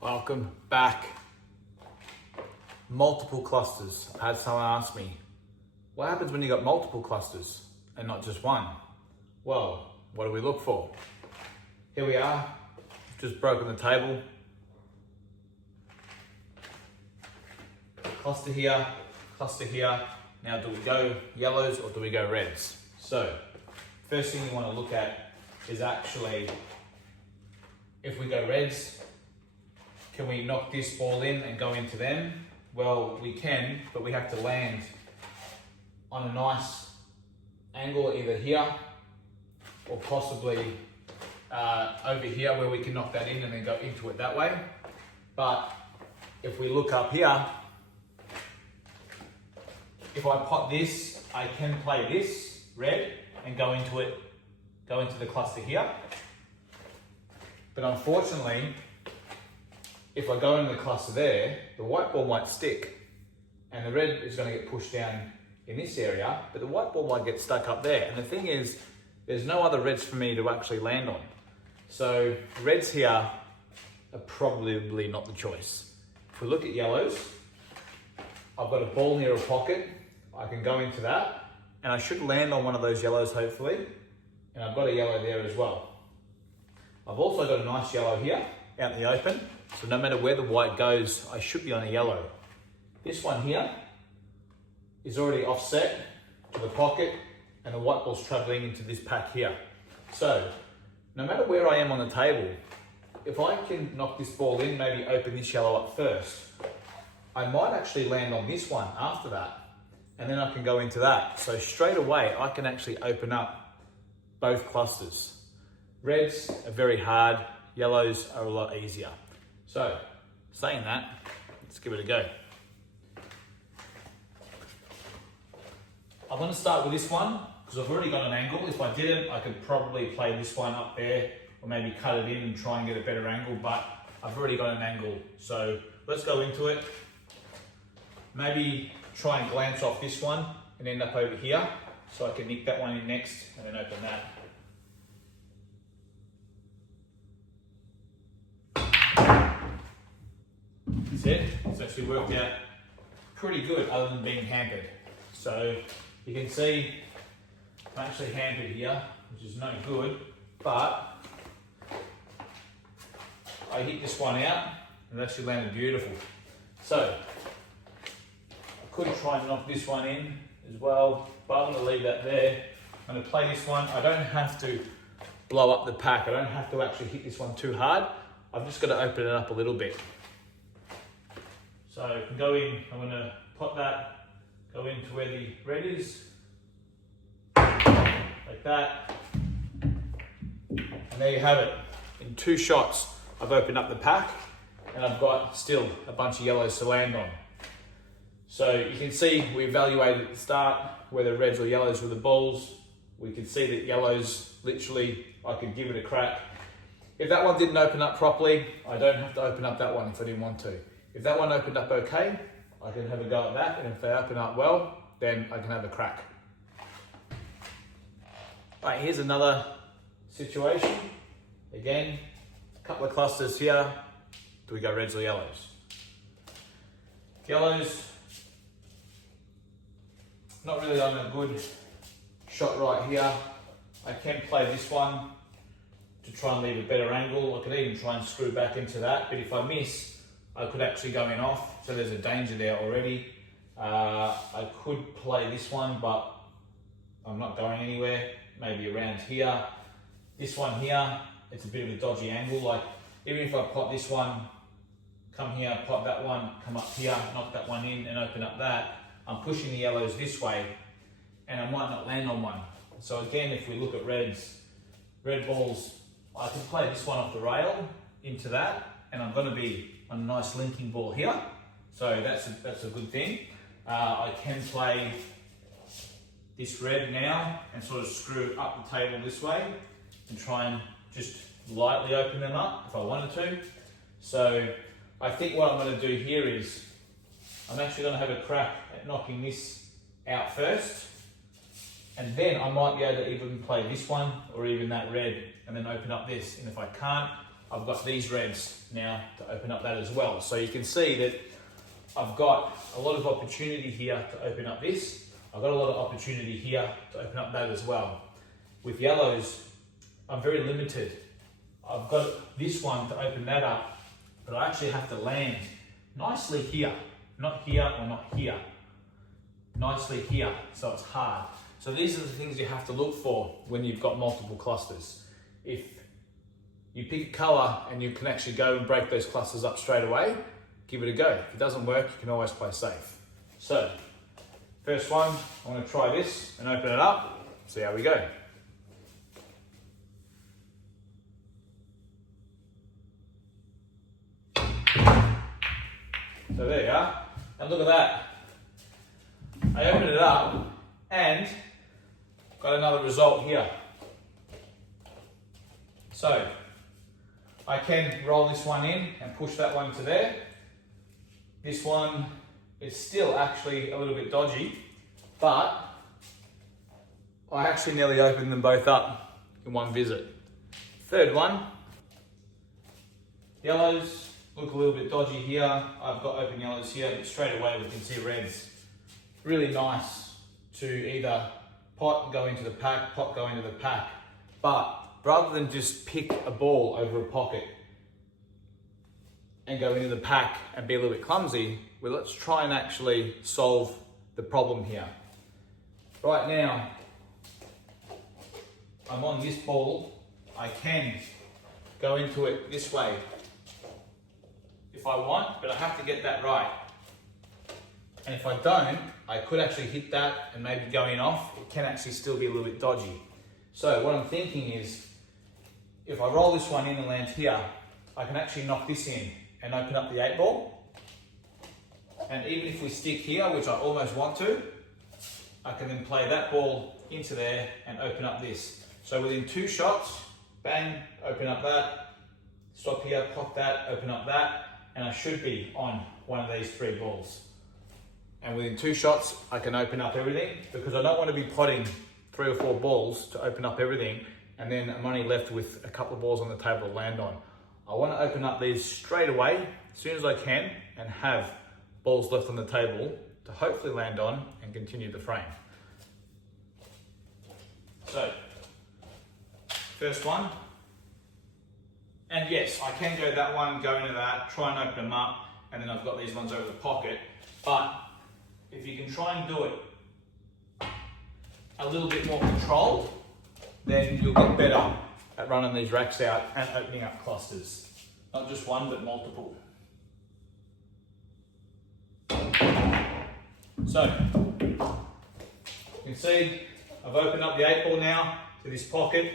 Welcome back. Multiple clusters. I had someone ask me, what happens when you got multiple clusters and not just one? Well, what do we look for? Here we are, just broken the table. Cluster here, cluster here. Now do we go yellows or do we go reds? So, first thing you want to look at is actually, if we go reds, can we knock this ball in and go into them? Well, we can, but we have to land on a nice angle either here or possibly over here where we can knock that in and then go into it that way. But if we look up here, if I pot this, I can play this red and go into it, go into the cluster here. But unfortunately, if I go into the cluster there, the white ball might stick and the red is going to get pushed down in this area, but the white ball might get stuck up there. And the thing is, there's no other reds for me to actually land on. So reds here are probably not the choice. If we look at yellows, I've got a ball near a pocket. I can go into that and I should land on one of those yellows hopefully. And I've got a yellow there as well. I've also got a nice yellow here out in the open. So no matter where the white goes, I should be on a yellow. This one here is already offset to the pocket and the white ball's traveling into this pack here. So no matter where I am on the table, if I can knock this ball in, maybe open this yellow up first, I might actually land on this one after that. And then I can go into that. So straight away, I can actually open up both clusters. Reds are very hard, yellows are a lot easier. So, saying that, let's give it a go. I'm going to start with this one because I've already got an angle. If I didn't, I could probably play this one up there or maybe cut it in and try and get a better angle, but I've already got an angle. So let's go into it. Maybe try and glance off this one and end up over here so I can nick that one in next and then open that. That's it. It's actually worked out pretty good other than being hampered. So you can see I'm actually hampered here, which is no good, but I hit this one out and it actually landed beautiful. So I could try and knock this one in as well, but I'm going to leave that there. I'm going to play this one. I don't have to blow up the pack. I don't have to actually hit this one too hard. I've just got to open it up a little bit. So I can go in, I'm going to pot that, go into where the red is, like that, and there you have it. In 2 shots, I've opened up the pack and I've got still a bunch of yellows to land on. So you can see we evaluated at the start whether reds or yellows were the balls. We could see that yellows, literally, I could give it a crack. If that one didn't open up properly, I don't have to open up that one if I didn't want to. If that one opened up okay, I can have a go at that, and if they open up well, then I can have a crack. All right, here's another situation. Again, a couple of clusters here. Do we go reds or yellows? Yellows, not really on a good shot right here. I can play this one to try and leave a better angle. I could even try and screw back into that, but if I miss, I could actually go in off, so there's a danger there already. I could play this one, but I'm not going anywhere, maybe around here. This one here, it's a bit of a dodgy angle. Like, even if I pot this one, come here, pot that one, come up here, knock that one in and open up that, I'm pushing the yellows this way and I might not land on one. So again, if we look at reds, red balls, I can play this one off the rail into that, and I'm going to be on a nice linking ball here, so that's a good thing. I can play this red now and sort of screw up the table this way and try and just lightly open them up if I wanted to. So I think what I'm going to do here is I'm actually going to have a crack at knocking this out first, and then I might be able to even play this one or even that red and then open up this. And if I can't, I've got these reds now to open up that as well. So you can see that I've got a lot of opportunity here to open up this. I've got a lot of opportunity here to open up that as well. With yellows, I'm very limited. I've got this one to open that up, but I actually have to land nicely here. Not here or not here. Nicely here, so it's hard. So these are the things you have to look for when you've got multiple clusters. If you pick a colour and you can actually go and break those clusters up straight away, give it a go. If it doesn't work, you can always play safe. So, first one, I want to try this and open it up, see how we go. So there you are, and look at that. I opened it up and got another result here. So, I can roll this one in and push that one to there. This one is still actually a little bit dodgy, but I actually nearly opened them both up in one visit. Third one, yellows look a little bit dodgy here. I've got open yellows here, but straight away we can see reds. Really nice to either pot and go into the pack, pot go into the pack, but rather than just pick a ball over a pocket and go into the pack and be a little bit clumsy, well, let's try and actually solve the problem here. Right now, I'm on this ball. I can go into it this way if I want, but I have to get that right. And if I don't, I could actually hit that and maybe going off, it can actually still be a little bit dodgy. So what I'm thinking is, if I roll this one in and land here, I can actually knock this in and open up the 8-ball. And even if we stick here, which I almost want to, I can then play that ball into there and open up this. So within 2 shots, bang, open up that, stop here, pop that, open up that, and I should be on one of these 3 balls. And within 2 shots, I can open up everything, because I don't want to be potting 3 or 4 balls to open up everything, and then I'm only left with a couple of balls on the table to land on. I want to open up these straight away, as soon as I can, and have balls left on the table to hopefully land on and continue the frame. So, first one. And yes, I can go that one, go into that, try and open them up, and then I've got these ones over the pocket. But if you can try and do it a little bit more controlled, then you'll get better at running these racks out and opening up clusters. Not just one, but multiple. So, you can see I've opened up the 8-ball now to this pocket.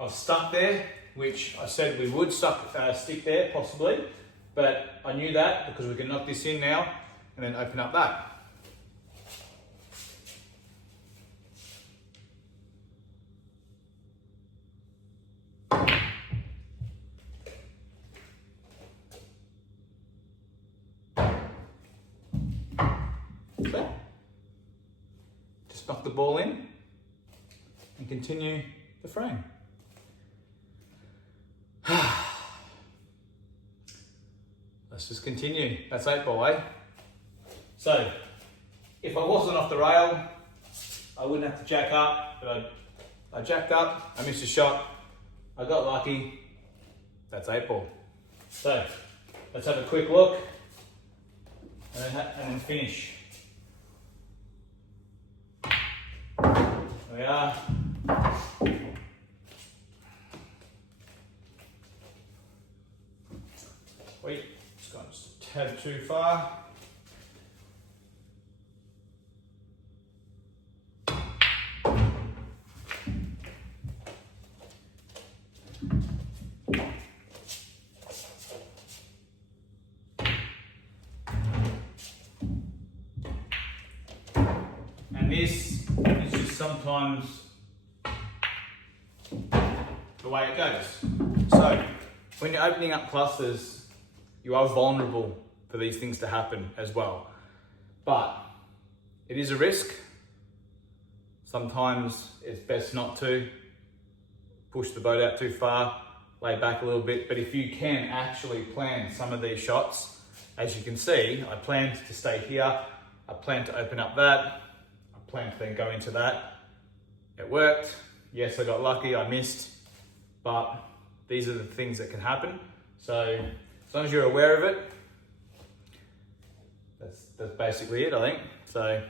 I've stuck there, which I said we would stick there possibly, but I knew that because we can knock this in now and then open up that. So, just knock the ball in and continue the frame. Let's just continue. That's 8-ball, eh? So, if I wasn't off the rail, I wouldn't have to jack up, but I jacked up, I missed a shot, I got lucky, that's 8-ball. So, let's have a quick look and then finish. There we are. Wait, it's gone just a tad too far. And this is just sometimes the way it goes. So, when you're opening up clusters, you are vulnerable for these things to happen as well. But it is a risk. Sometimes it's best not to push the boat out too far, lay back a little bit. But if you can actually plan some of these shots, as you can see, I planned to stay here. I planned to open up that. I planned to then go into that. It worked. Yes, I got lucky, I missed, but these are the things that can happen. So as long as you're aware of it, that's basically it, I think. So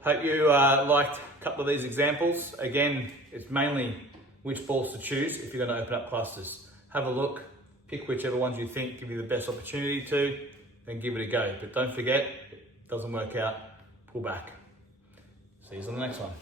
hope you liked a couple of these examples. Again, it's mainly which balls to choose if you're going to open up clusters. Have a look, pick whichever ones you think give you the best opportunity to, then give it a go. But don't forget, if it doesn't work out, pull back. See you on the next one.